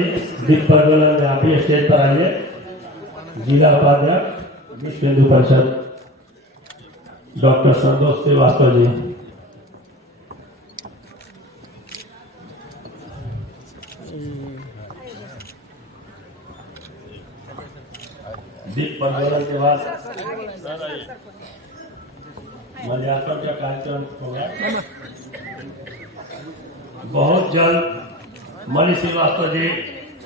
दीप प्रज्वलन आप ही स्टेज पर आइए। जिला उपाध्यक्ष विश्व हिंदू परिषद डॉक्टर संतोष श्रीवास्तव जी। दीप प्रज्वलन के बाद मल्यार्पण का कार्यक्रम होगा। बहुत जल्द मणि श्रीवास्तव जी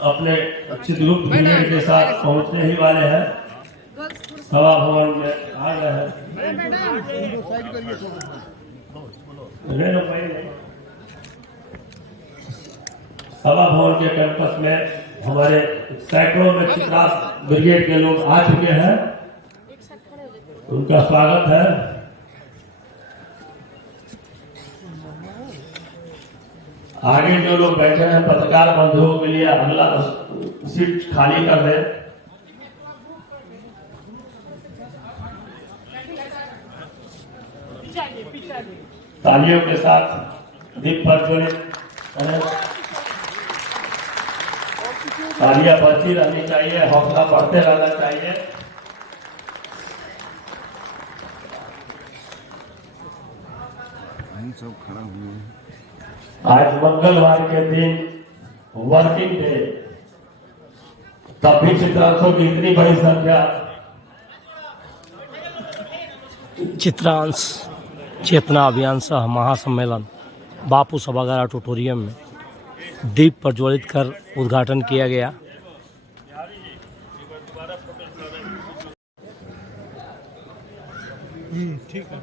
अपने चित्रगुप्त ब्रिगेड के साथ पहुंचने ही वाले हैं। सभा भवन में आ रहे हैं। सभा भवन के कैंपस में हमारे सैकड़ों में चित्रास ब्रिगेड के लोग आ चुके हैं। उनका स्वागत है। आगे जो लोग बैठे हैं पत्रकार बंधुओं के लिए अगला सीट खाली कर दें। तालियों के साथ दीप प्रज्वलित करें। तालियां बढ़ती रहनी चाहिए, हौसला बढ़ते रहना चाहिए। सब खड़ा हुए हैं। आज मंगलवार के दिन वर्किंग डे, तब भी चित्रांशों की इतनी बड़ी संख्या। चित्रांश चेतना अभियान सह महासम्मेलन बापू सभागार ऑडिटोरियम में दीप प्रज्वलित कर उद्घाटन किया गया। ठीक है।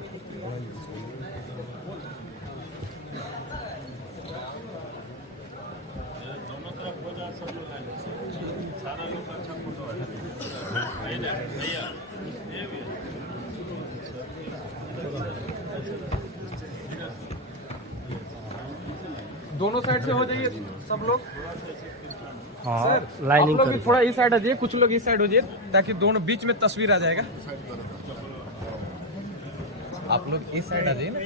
दोनों साइड से हो जाइए सब लोग। हाँ, सर लाइनिंग आप लोग भी थोड़ा इस साइड आ जाइए, कुछ लोग इस साइड हो जाइए ताकि दोनों बीच में तस्वीर आ जाएगा। आप लोग इस साइड आ जाइए ना।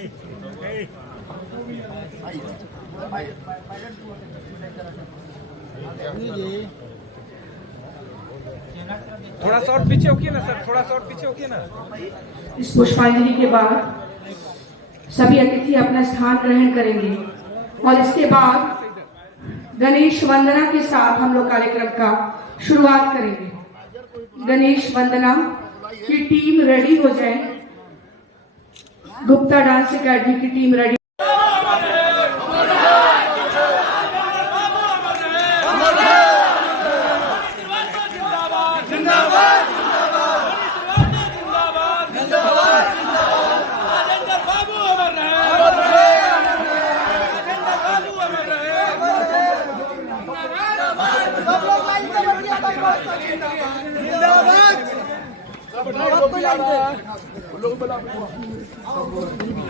थोड़ा सा और पीछे होके ना सर, थोड़ा सा और पीछे होके ना। इस पुष्पांजलि के बाद सभी अतिथि अपना स्थान ग्रहण करेंगे और इसके बाद गणेश वंदना के साथ हम लोग कार्यक्रम का शुरुआत करेंगे। गणेश वंदना की टीम रेडी हो जाए। गुप्ता डांस एकेडमी की टीम रेडी।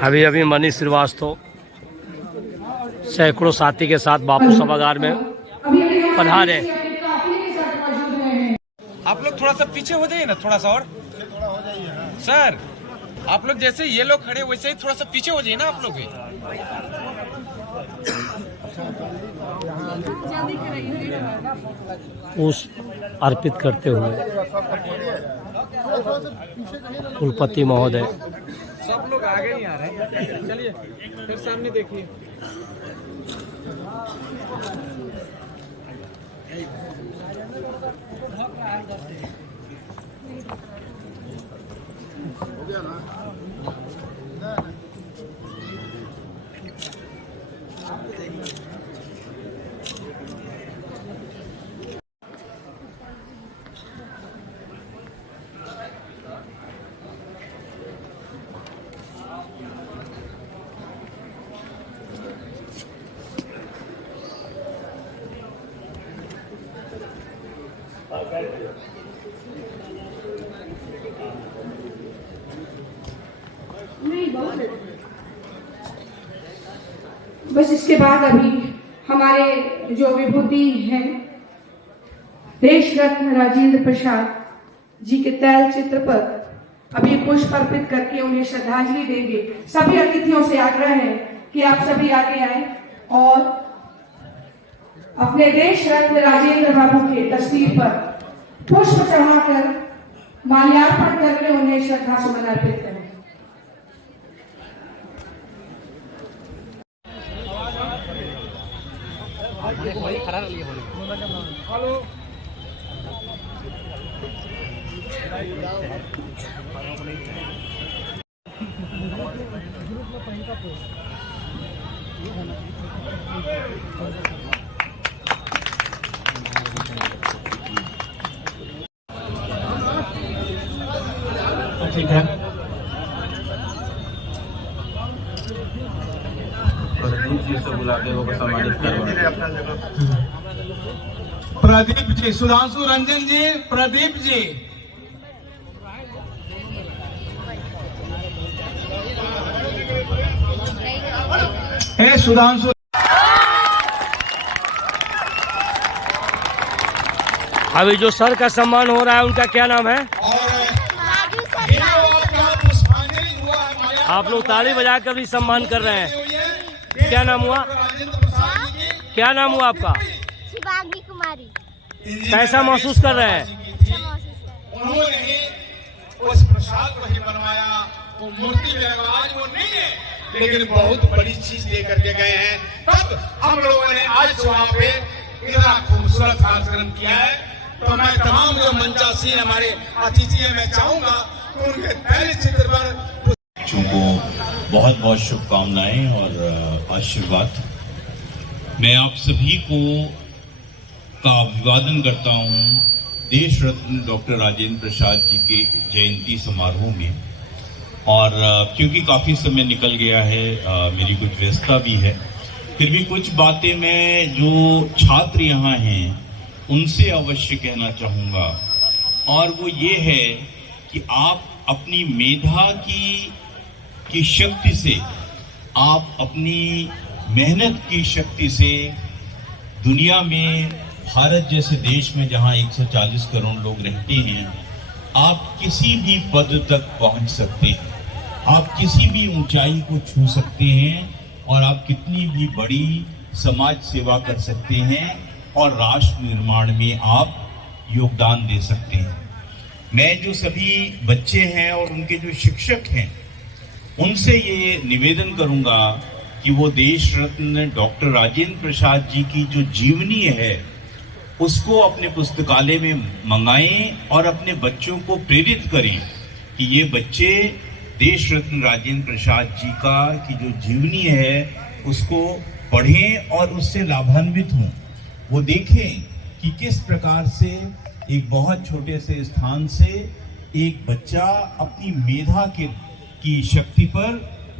अभी अभी मनीष श्रीवास्तव सैकड़ों साथी के साथ बापू सभागार में पधारे। आप लोग थोड़ा सा पीछे हो जाइए ना, थोड़ा सा और सर। आप लोग जैसे ये लोग खड़े वैसे ही थोड़ा सा पीछे हो जाइए ना आप लोग भी। पुष्प अर्पित करते हुए कुलपति महोदय। सब लोग आगे ही आ रहे हैं। चलिए फिर सामने देखिए। हो गया ना। बस इसके बाद अभी हमारे जो विभूति हैं देश रत्न राजेंद्र प्रसाद जी के तैल चित्र पर अभी पुष्प अर्पित करके उन्हें श्रद्धांजलि देंगे। सभी अतिथियों से आग्रह है कि आप सभी आगे आए और अपने देश रत्न राजेंद्र बाबू के तस्वीर पर पुष्प चढ़ाकर माल्यार्पण करके उन्हें श्रद्धा सुमन अर्पित करें। ठीक है। प्रदीप जी से बुला के वो सम्मानित करवाएं। प्रदीप जी, सुधांशु रंजन जी, प्रदीप जी। हे सुधांशु। अभी जो सर का सम्मान हो रहा है उनका क्या नाम है? आप लोग ताली बजा कर भी सम्मान कर रहे हैं। क्या नाम हुआ? क्या नाम हुआ आपका? शिवांगी कुमारी। कैसा महसूस कर रहे हैं? अच्छा महसूस कर रहे हैं। उन्होंने उस प्रसाद को ही बनवाया, वो मूर्ति में आज वो नहीं है, लेकिन बहुत बड़ी चीज लेकर के गए हैं। तब हम लोगों ने आज वहाँ पे इतना खूबसूरत कार्यक्रम किया है। तो मैं तमाम जो मंचासीन हमारे अतिथि हैं, मैं चाहूंगा कि उनके पहले चित्र पर बच्चों को बहुत बहुत शुभकामनाएं और आशीर्वाद। मैं आप सभी को का अभिवादन करता हूं देश रत्न डॉक्टर राजेंद्र प्रसाद जी के जयंती समारोह में। और क्योंकि काफ़ी समय निकल गया है, मेरी कुछ व्यस्तता भी है, फिर भी कुछ बातें मैं जो छात्र यहाँ हैं उनसे अवश्य कहना चाहूँगा। और वो ये है कि आप अपनी मेधा की शक्ति से, आप अपनी मेहनत की शक्ति से दुनिया में, भारत जैसे देश में जहाँ 140 करोड़ लोग रहते हैं, आप किसी भी पद तक पहुँच सकते हैं, आप किसी भी ऊंचाई को छू सकते हैं और आप कितनी भी बड़ी समाज सेवा कर सकते हैं और राष्ट्र निर्माण में आप योगदान दे सकते हैं। मैं जो सभी बच्चे हैं और उनके जो शिक्षक हैं उनसे ये निवेदन करूंगा कि वो देश रत्न डॉक्टर राजेंद्र प्रसाद जी की जो जीवनी है उसको अपने पुस्तकालय में मंगाएं और अपने बच्चों को प्रेरित करें कि ये बच्चे देश रत्न राजेंद्र प्रसाद जी की जो जीवनी है उसको पढ़ें और उससे लाभान्वित हों। वो देखें कि किस प्रकार से एक बहुत छोटे से स्थान से एक बच्चा अपनी मेधा की शक्ति पर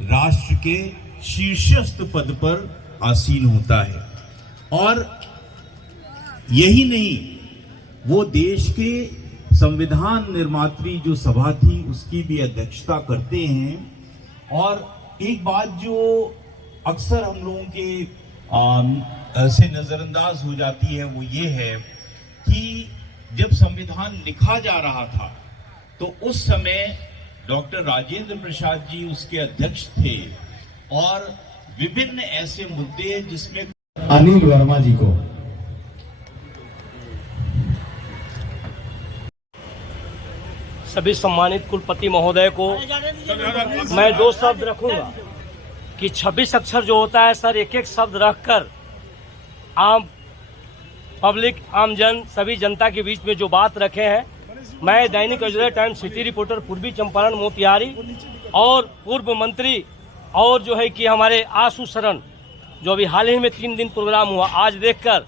राष्ट्र के शीर्षस्थ पद पर आसीन होता है। और यही नहीं, वो देश के संविधान निर्मात्री जो सभा थी उसकी भी अध्यक्षता करते हैं। और एक बात जो अक्सर हम लोगों के से नजरअंदाज हो जाती है वो ये है कि जब संविधान लिखा जा रहा था तो उस समय डॉक्टर राजेंद्र प्रसाद जी उसके अध्यक्ष थे और विभिन्न ऐसे मुद्दे जिसमें अनिल वर्मा जी को सभी सम्मानित कुलपति महोदय को मैं दो शब्द रखूंगा कि 26 अक्षर जो होता है सर, एक एक शब्द रखकर आम पब्लिक, आम जन, सभी जनता के बीच में जो बात रखे हैं, मैं Dainik Ajoday Times city reporter पूर्वी चंपारण मोतिहारी और पूर्व मंत्री और जो है कि हमारे आशु शरण जो अभी हाल ही में 3 दिन प्रोग्राम हुआ, आज देखकर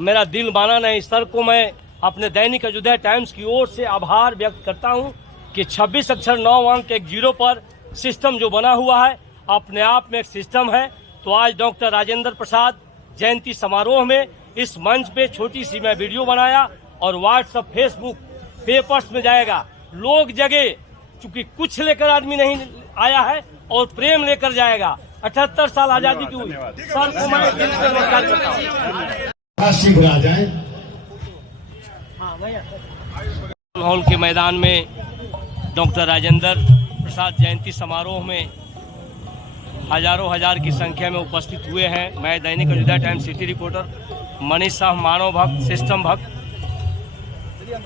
मेरा दिल माना नहीं। सर को मैं अपने दैनिक अजोदय टाइम्स की ओर से आभार व्यक्त करता हूं कि 26 अक्षर 9 अंक एक जीरो पर सिस्टम जो बना हुआ है अपने आप में एक सिस्टम है। तो आज डॉक्टर राजेंद्र प्रसाद जयंती समारोह में इस मंच पे छोटी सी मैं वीडियो बनाया और व्हाट्सएप, फेसबुक, पेपर्स में जाएगा। लोग जगे, चूंकि कुछ लेकर आदमी नहीं आया है और प्रेम लेकर जाएगा। 78 साल आजादी की हुई, सर को मैं दिल से नमस्कार करता हूं। शीघ्र आ जाए। हॉल के मैदान में डॉक्टर राजेंद्र प्रसाद जयंती समारोह में हजारों हजार की संख्या में उपस्थित हुए हैं। मैं Dainik Ajoday Times city reporter Manish Shah मानव भक्त, सिस्टम भक्त,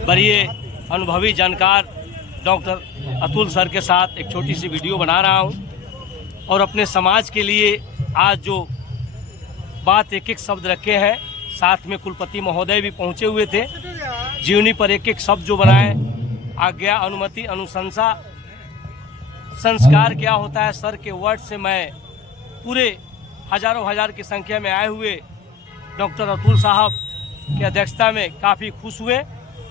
बड़े अनुभवी जानकार डॉक्टर अतुल सर के साथ एक छोटी सी वीडियो बना रहा हूं और अपने समाज के लिए आज जो बात एक एक शब्द रखे हैं, साथ में कुलपति महोदय भी पहुंचे हुए थे। जीवनी पर एक एक शब्द जो बनाए, आज्ञा, अनुमति, अनुशंसा, संस्कार क्या होता है, सर के वर्ड से मैं पूरे हजारों हजार की संख्या में आए हुए डॉक्टर अतुल साहब की अध्यक्षता में काफ़ी खुश हुए,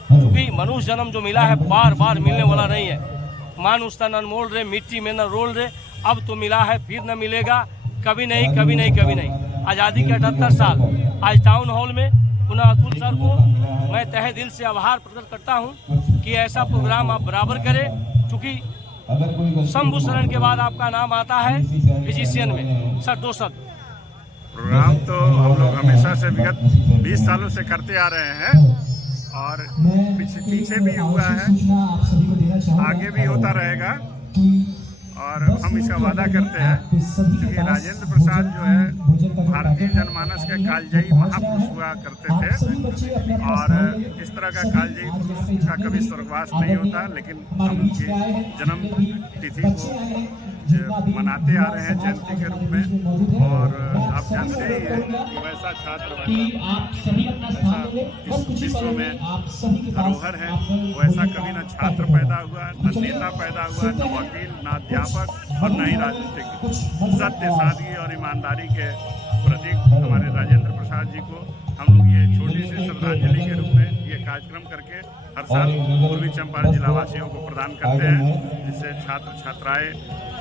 क्योंकि मनुष्य जन्म जो मिला है बार बार मिलने वाला नहीं है। मानुष तन अनमोल रे, मिट्टी में न रोल रे, अब तो मिला है फिर न मिलेगा, कभी नहीं कभी नहीं कभी नहीं। आज़ादी के 78 साल, आज टाउन हॉल में पुनः अतुल सर को मैं तहे दिल से आभार प्रकट करता हूं कि ऐसा प्रोग्राम आप बराबर करें, चूँकि शंभू शरण के बाद आपका नाम आता है फिजिशियन में। सर, 2 शब्द। प्रोग्राम तो हम लोग हमेशा से विगत 20 सालों से करते आ रहे हैं और पीछे भी हुआ है, आगे भी होता रहेगा और हम इसका वादा करते हैं क्योंकि राजेंद्र प्रसाद जो है भारतीय जनमानस के कालजयी महापुरुष हुआ करते थे और इस तरह का कालजयी पुरुष का कभी स्वर्गवास नहीं होता, लेकिन हम उनके जन्म तिथि को मनाते आ रहे हैं जयंती के रूप में। और आप जानते ही हैं कि वैसा छात्र वैसा इस विश्व में धरोहर है, वैसा कभी न छात्र पैदा हुआ, न नेता पैदा हुआ, न वकील, न अध्यापक और न ही राजनीतिक। सत्य, सादगी और ईमानदारी के प्रतीक हमारे राजेंद्र प्रसाद जी को हम लोग ये छोटी सी श्रद्धांजलि के रूप में ये कार्यक्रम करके हर साल पूर्वी चंपारण जिला वासियों को प्रदान करते हैं, जिससे छात्र छात्राएं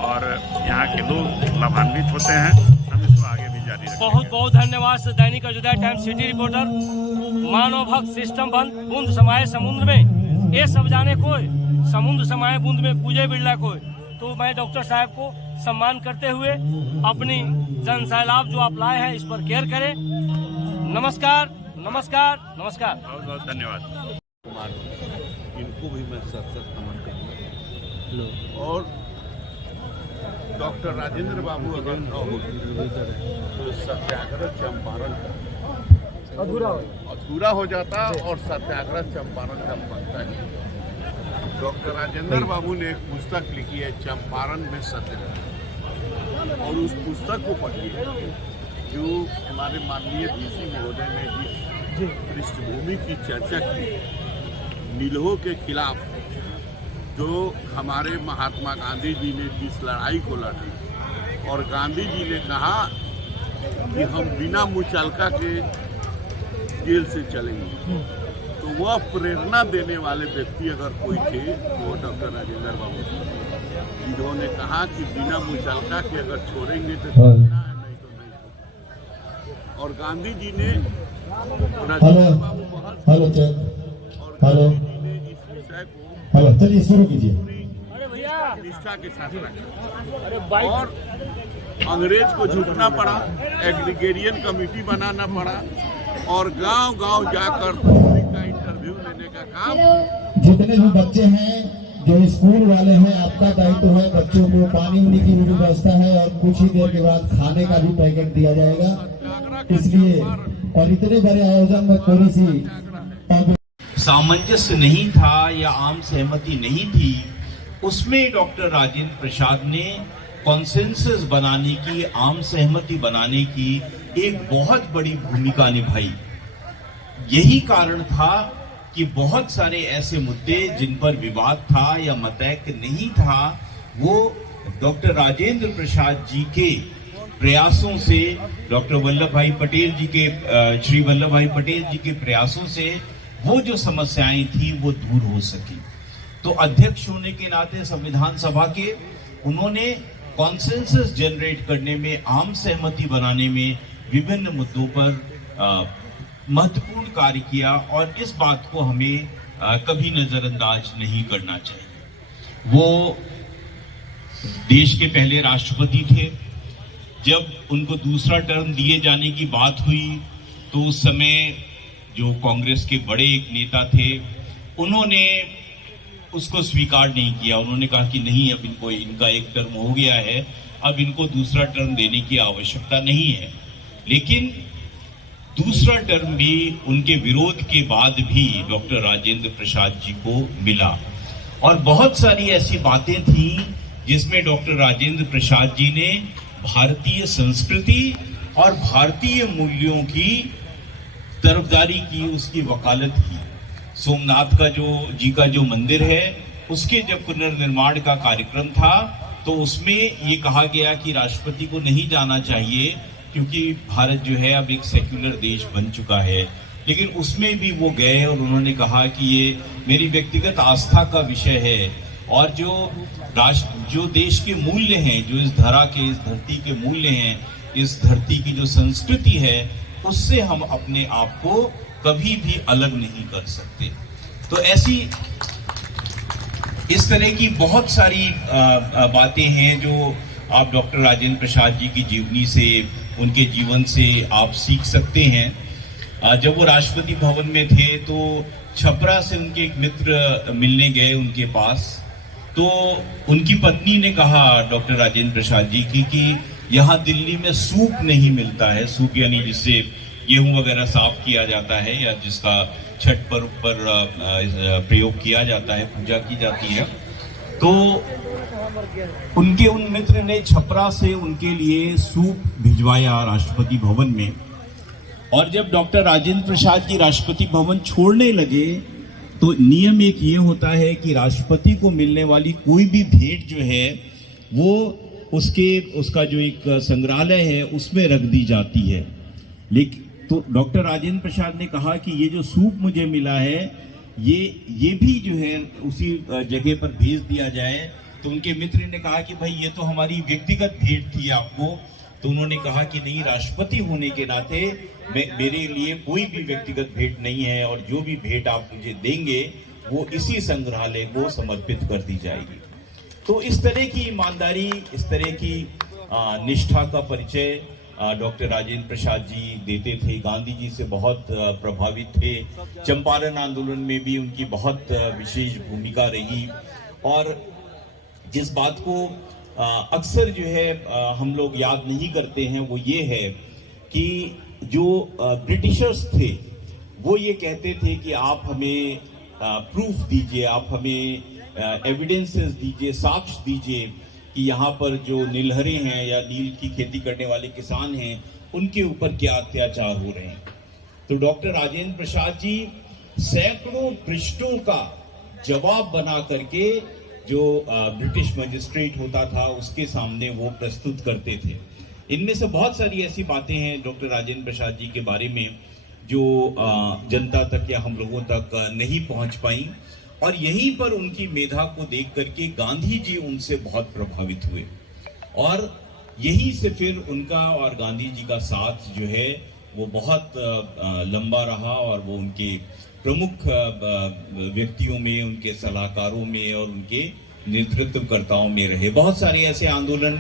और यहाँ के लोग लाभान्वित होते हैं। हम इसको आगे भी जारी रखेंगे। बहुत बहुत धन्यवाद। दैनिक अयोध्या टाइम्स सिटी रिपोर्टर, मानव भक्त, सिस्टम बंद, बूंद समाये समुद्र में, ये सब जाने कोई, समुद्र समाये बूंद में पूजे बिरला कोई। तो मैं डॉक्टर साहब को सम्मान करते हुए अपनी जन सैलाब जो आप लाए हैं इस पर केयर करें। नमस्कार नमस्कार नमस्कार। बहुत बहुत धन्यवाद। इनको भी मैं सत नमन करूँगा और डॉक्टर राजेंद्र बाबू अगर न होते तो सत्याग्रह चंपारण अधूरा हो जाता और सत्याग्रह चंपारण का बनता है। डॉक्टर राजेंद्र बाबू ने एक पुस्तक लिखी है चंपारण में सत्याग्रह, और उस पुस्तक को पढ़िए जो हमारे माननीय डीसी महोदय ने जिस पृष्ठभूमि की चर्चा की, नीलहो के खिलाफ जो हमारे महात्मा गांधी जी ने जिस लड़ाई को लड़ा और गांधी जी ने कहा कि हम बिना मुचालका के जेल से चलेंगे, तो वह प्रेरणा देने वाले व्यक्ति अगर कोई थे तो वो डॉक्टर राजेंद्र बाबू थे, जिन्होंने कहा कि बिना मुचालका के अगर छोड़ेंगे तो छोड़ना है, नहीं तो नहीं। और गांधी जी ने राजेंद्र बाबू बहुत और गांधी जी ने इस विषय को चलिए शुरू कीजिए निष्ठा के साथ रखा और अंग्रेज को झुकना पड़ा, एग्रीगेरियन कमेटी बनाना पड़ा और गांव-गांव जाकर का इंटरव्यू लेने का काम। जितने भी बच्चे हैं जो स्कूल वाले हैं, आपका दायित्व है बच्चों को पानी उनी की भी व्यवस्था है और कुछ ही देर के बाद खाने का भी पैकेट दिया जाएगा। इसलिए और इतने बड़े आयोजन में थोड़ी सी सामंजस्य नहीं था या आम सहमति नहीं थी, उसमें डॉक्टर राजेंद्र प्रसाद ने कॉन्सेंसस बनाने की, आम सहमति बनाने की एक बहुत बड़ी भूमिका निभाई। यही कारण था कि बहुत सारे ऐसे मुद्दे जिन पर विवाद था या मतैक्य नहीं था, वो डॉक्टर राजेंद्र प्रसाद जी के प्रयासों से, डॉक्टर वल्लभ भाई पटेल जी के, श्री वल्लभ भाई पटेल जी के प्रयासों से वो जो समस्याएं थी वो दूर हो सकी। तो अध्यक्ष होने के नाते संविधान सभा के उन्होंने कॉन्सेंसस जनरेट करने में, आम सहमति बनाने में विभिन्न मुद्दों पर महत्वपूर्ण कार्य किया और इस बात को हमें कभी नजरअंदाज नहीं करना चाहिए। वो देश के पहले राष्ट्रपति थे। जब उनको दूसरा टर्म दिए जाने की बात हुई तो उस समय जो कांग्रेस के बड़े एक नेता थे उन्होंने उसको स्वीकार नहीं किया। उन्होंने कहा कि नहीं, अब इनको, इनका एक टर्म हो गया है, अब इनको दूसरा टर्म देने की आवश्यकता नहीं है। लेकिन दूसरा टर्म भी उनके विरोध के बाद भी डॉक्टर राजेंद्र प्रसाद जी को मिला। और बहुत सारी ऐसी बातें थी जिसमें डॉक्टर राजेंद्र प्रसाद जी ने भारतीय संस्कृति और भारतीय मूल्यों की तरफदारी की, उसकी वकालत की। सोमनाथ का जो मंदिर है, उसके जब पुनर्निर्माण का कार्यक्रम था तो उसमें ये कहा गया कि राष्ट्रपति को नहीं जाना चाहिए क्योंकि भारत जो है अब एक सेक्युलर देश बन चुका है। लेकिन उसमें भी वो गए और उन्होंने कहा कि ये मेरी व्यक्तिगत आस्था का विषय है और जो देश के मूल्य हैं, जो इस धरती के मूल्य हैं, इस धरती की जो संस्कृति है, उससे हम अपने आप को कभी भी अलग नहीं कर सकते। तो इस तरह की बहुत सारी बातें हैं जो आप डॉक्टर राजेंद्र प्रसाद जी की जीवनी से, उनके जीवन से आप सीख सकते हैं। जब वो राष्ट्रपति भवन में थे तो छपरा से उनके एक मित्र मिलने गए उनके पास, तो उनकी पत्नी ने कहा डॉक्टर राजेंद्र प्रसाद जी की कि यहाँ दिल्ली में सूप नहीं मिलता है। सूप यानी जिससे गेहूं वगैरह साफ किया जाता है या जिसका छठ पर्व पर प्रयोग किया जाता है, पूजा की जाती है। तो उन मित्र ने छपरा से उनके लिए सूप भिजवाया राष्ट्रपति भवन में। और जब डॉक्टर राजेंद्र प्रसाद जी राष्ट्रपति भवन छोड़ने लगे तो नियम एक ये होता है कि राष्ट्रपति को मिलने वाली कोई भी भेंट जो है वो उसका जो एक संग्रहालय है उसमें रख दी जाती है। लेकिन तो डॉक्टर राजेंद्र प्रसाद ने कहा कि ये जो सूप मुझे मिला है ये भी जो है उसी जगह पर भेज दिया जाए। तो उनके मित्र ने कहा कि भाई ये तो हमारी व्यक्तिगत भेंट थी आपको। तो उन्होंने कहा कि नहीं, राष्ट्रपति होने के नाते मेरे लिए कोई भी व्यक्तिगत भेंट नहीं है और जो भी भेंट आप मुझे देंगे वो इसी संग्रहालय को समर्पित कर दी जाएगी। तो इस तरह की ईमानदारी, इस तरह की निष्ठा का परिचय डॉक्टर राजेंद्र प्रसाद जी देते थे। गांधी जी से बहुत प्रभावित थे। चंपारण आंदोलन में भी उनकी बहुत विशेष भूमिका रही। और जिस बात को अक्सर जो है हम लोग याद नहीं करते हैं वो ये है कि जो ब्रिटिशर्स थे वो ये कहते थे कि आप हमें प्रूफ दीजिए, आप हमें एविडेंसेस दीजिए, साक्ष्य दीजिए कि यहाँ पर जो नीलहरे हैं या नील की खेती करने वाले किसान हैं उनके ऊपर क्या अत्याचार हो रहे हैं। तो डॉक्टर राजेंद्र प्रसाद जी सैकड़ों पृष्ठों का जवाब बना करके जो ब्रिटिश मजिस्ट्रेट होता था उसके सामने वो प्रस्तुत करते थे। इनमें से बहुत सारी ऐसी बातें हैं डॉक्टर राजेंद्र प्रसाद जी के बारे में जो जनता तक या हम लोगों तक नहीं पहुंच पाई। और यहीं पर उनकी मेधा को देख करके गांधी जी उनसे बहुत प्रभावित हुए और यहीं से फिर उनका और गांधी जी का साथ जो है वो बहुत लंबा रहा और वो उनके प्रमुख व्यक्तियों में, उनके सलाहकारों में और उनके नेतृत्वकर्ताओं में रहे। बहुत सारे ऐसे आंदोलन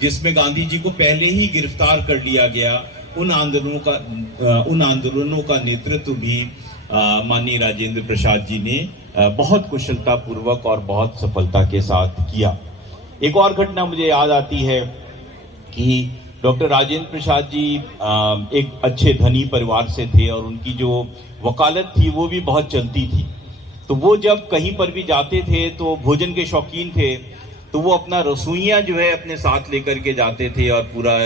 जिसमें गांधी जी को पहले ही गिरफ्तार कर लिया गया, उन आंदोलनों का नेतृत्व भी माननीय राजेंद्र प्रसाद जी ने बहुत कुशलता पूर्वक और बहुत सफलता के साथ किया। एक और घटना मुझे याद आती है कि डॉक्टर राजेंद्र प्रसाद जी एक अच्छे धनी परिवार से थे और उनकी जो वकालत थी वो भी बहुत चलती थी। तो वो जब कहीं पर भी जाते थे तो भोजन के शौकीन थे, तो वो अपना रसोइया जो है अपने साथ लेकर के जाते थे और पूरा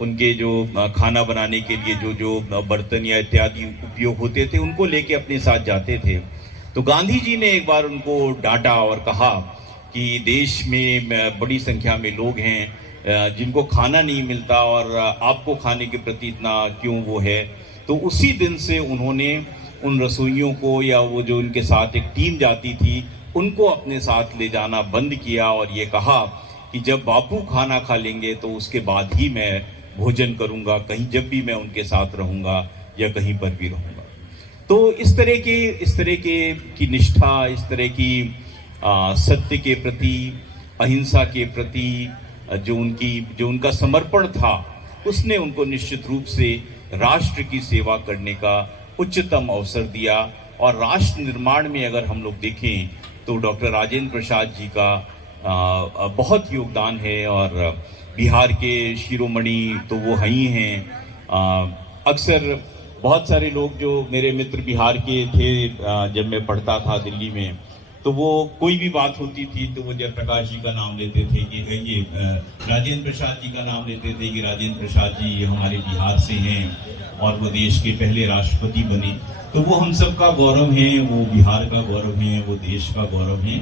उनके जो खाना बनाने के लिए जो बर्तन या इत्यादि उपयोग होते थे उनको लेके अपने साथ जाते थे। तो गांधी जी ने एक बार उनको डांटा और कहा कि देश में बड़ी संख्या में लोग हैं जिनको खाना नहीं मिलता और आपको खाने के प्रति इतना क्यों वो है। तो उसी दिन से उन्होंने उन रसोइयों को या वो जो उनके साथ एक टीम जाती थी उनको अपने साथ ले जाना बंद किया और ये कहा कि जब बापू खाना खा लेंगे तो उसके बाद ही मैं भोजन करूंगा, कहीं जब भी मैं उनके साथ रहूंगा या कहीं पर भी रहूंगा। तो इस तरह की निष्ठा, इस तरह की सत्य के प्रति, अहिंसा के प्रति जो उनका समर्पण था उसने उनको निश्चित रूप से राष्ट्र की सेवा करने का उच्चतम अवसर दिया। और राष्ट्र निर्माण में अगर हम लोग देखें तो डॉक्टर राजेंद्र प्रसाद जी का बहुत योगदान है। और बिहार के शिरोमणि तो वो ही हैं। अक्सर बहुत सारे लोग जो मेरे मित्र बिहार के थे, जब मैं पढ़ता था दिल्ली में, तो वो कोई भी बात होती थी तो वो जयप्रकाश जी का नाम लेते थे कि ये राजेंद्र प्रसाद जी का नाम लेते थे कि राजेंद्र प्रसाद जी हमारे बिहार से हैं और वो देश के पहले राष्ट्रपति बने। तो वो हम सब का गौरव है, वो बिहार का गौरव है, वो देश का गौरव है।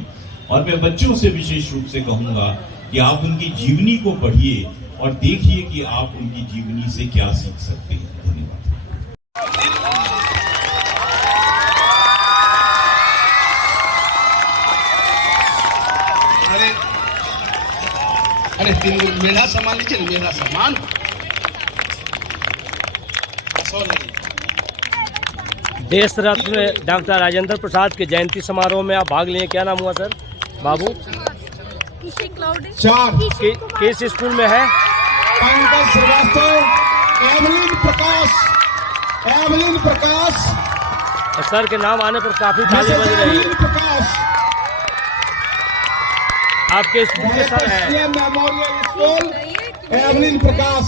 और मैं बच्चों से विशेष रूप से कहूँगा कि आप उनकी जीवनी को पढ़िए और देखिए कि आप उनकी जीवनी से क्या सीख सकते हैं। धन्यवाद। अरे 3 मेधा सम्मान लीजिए ना, मेधा सम्मान। देश रत्न डॉक्टर राजेंद्र प्रसाद के जयंती समारोह में आप भाग लिए, क्या नाम हुआ सर बाबू? 4 किस स्कूल में है? पंकज श्रीवास्तव, एवलिन प्रकाश। सर के नाम आने पर काफी ताली बज रही है। प्रकाश आपके स्कूल के सर हैं? मेमोरियल स्कूल एवलिन प्रकाश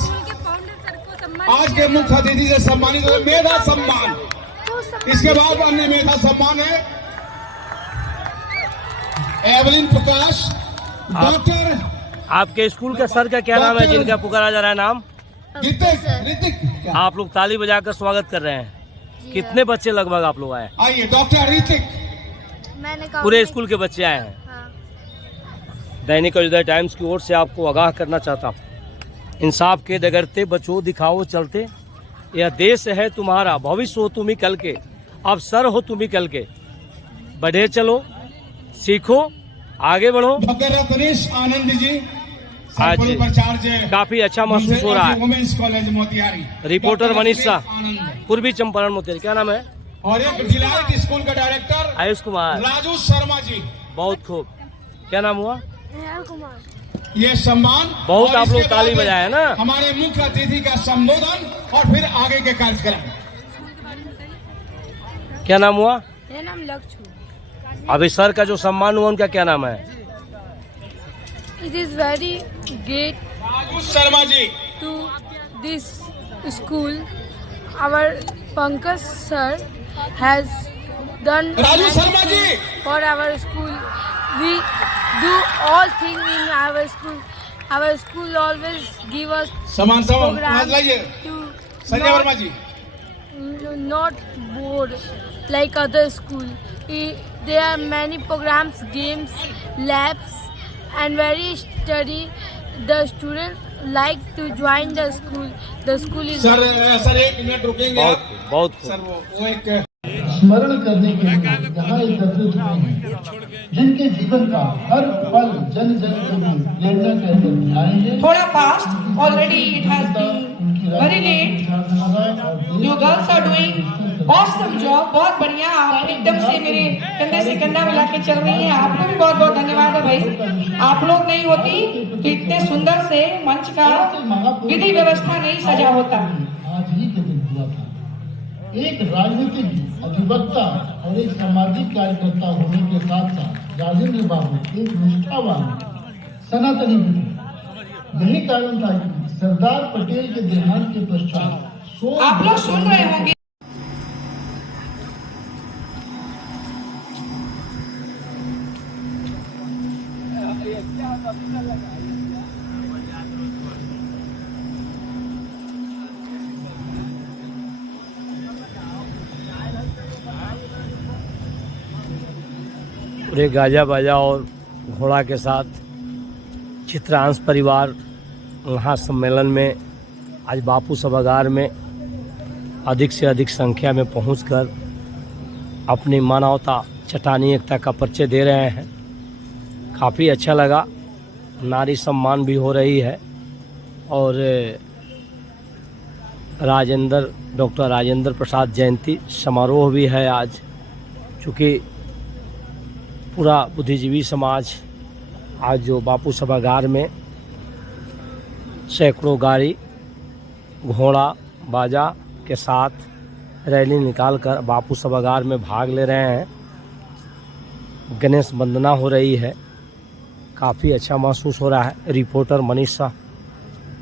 आज के मुख्य अतिथि से सम्मानित हुए, मेधा सम्मान। इसके बाद अन्य मेधा सम्मान है एवलिन प्रकाश। डॉक्टर आपके स्कूल का सर का क्या नाम है जिनका पुकारा जा रहा है नाम? ऋतिक। आप लोग ताली बजाकर स्वागत कर रहे हैं। कितने बच्चे लगभग आप लोग आए? आइए डॉक्टर ऋतिक। पूरे स्कूल के बच्चे आए हैं। दैनिक अयोध्या टाइम्स की ओर से आपको आगाह करना चाहता हूँ, इंसाफ के डगरते बचो दिखाओ चलते, यह देश है तुम्हारा, भविष्य हो तुम ही कल के, अवसर हो तुम ही कल के, बढ़े चलो सीखो आगे बढ़ो। डॉक्टर रत्नेश आनंद जी आज काफी अच्छा महसूस हो रहा है। Women's college Motihari. Reporter Manish Shah, पूर्वी चंपारण मोतिहारी। क्या नाम है? और एक डिलाइट स्कूल का डायरेक्टर आयुष कुमार। राजू शर्मा जी। बहुत खूब। क्या नाम हुआ? ये सम्मान बहुत आप लोग ताली बजाए ना। हमारे मुख्य अतिथि का संबोधन और फिर आगे के कार्यक्रम। क्या नाम हुआ? मेरा नाम लक्ष्मी। अभी सर का जो सम्मान हुआ उनका क्या नाम है? It is very great Raju Sharma ji to this school. Our Pankaj sir has done Raju Sharma ji for our school. We do all things in our school. Our school always give us समान programs लाइए to Sanjay Verma ji. not bored like other school. There are many programs, games, labs, and very study. The students like to join the school. The school is sir 1 minute रुकेंगे आप? बहुत sir वो एक स्मरण करने के लिए यहाँ एकत्रित हुए हैं, जिनके जीवन का हर पल जन जन को प्रेरणा का अध्याय है। थोड़ा past already it has been very late. जो girls are doing awesome job, बहुत बढ़िया। आप एकदम से मेरे कंधे से कंधा मिला के चल रही हैं। आपको भी बहुत बहुत धन्यवाद है भाई। आप लोग नहीं होती तो इतने सुंदर से मंच का विधि व्यवस्था नहीं सजा होता। आज ही के दिन हुआ था। एक राजनीतिक अधिवक्ता और एक सामाजिक कार्यकर्ता होने के साथ साथ राजेंद्र बाबू एक निष्ठावान सनातनी भी थे। यही कारण था कि सरदार पटेल के देहांत के पश्चात आप लोग सुन रहे होंगे। पूरे गाजा बाजा और घोड़ा के साथ चित्रांश परिवार यहाँ सम्मेलन में आज बापू सभागार में अधिक से अधिक संख्या में पहुंचकर अपनी मानवता चट्टानी एकता का परिचय दे रहे हैं। काफ़ी अच्छा लगा। नारी सम्मान भी हो रही है और डॉक्टर राजेंद्र प्रसाद जयंती समारोह भी है आज। चूँकि पूरा बुद्धिजीवी समाज आज जो बापू सभागार में सैकड़ों गाड़ी घोड़ा बाजा के साथ रैली निकालकर बापू सभागार में भाग ले रहे हैं। गणेश वंदना हो रही है। काफ़ी अच्छा महसूस हो रहा है। रिपोर्टर मनीष शाह,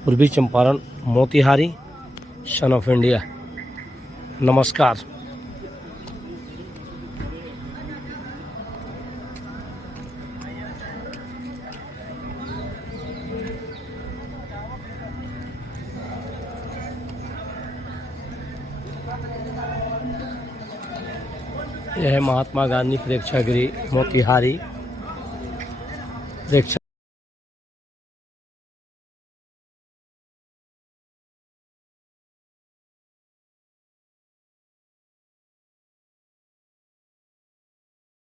पूर्वी Champaran Motihari, son of India. नमस्कार। यह है महात्मा गांधी प्रेक्षागृह मोतिहारी प्रेक्षा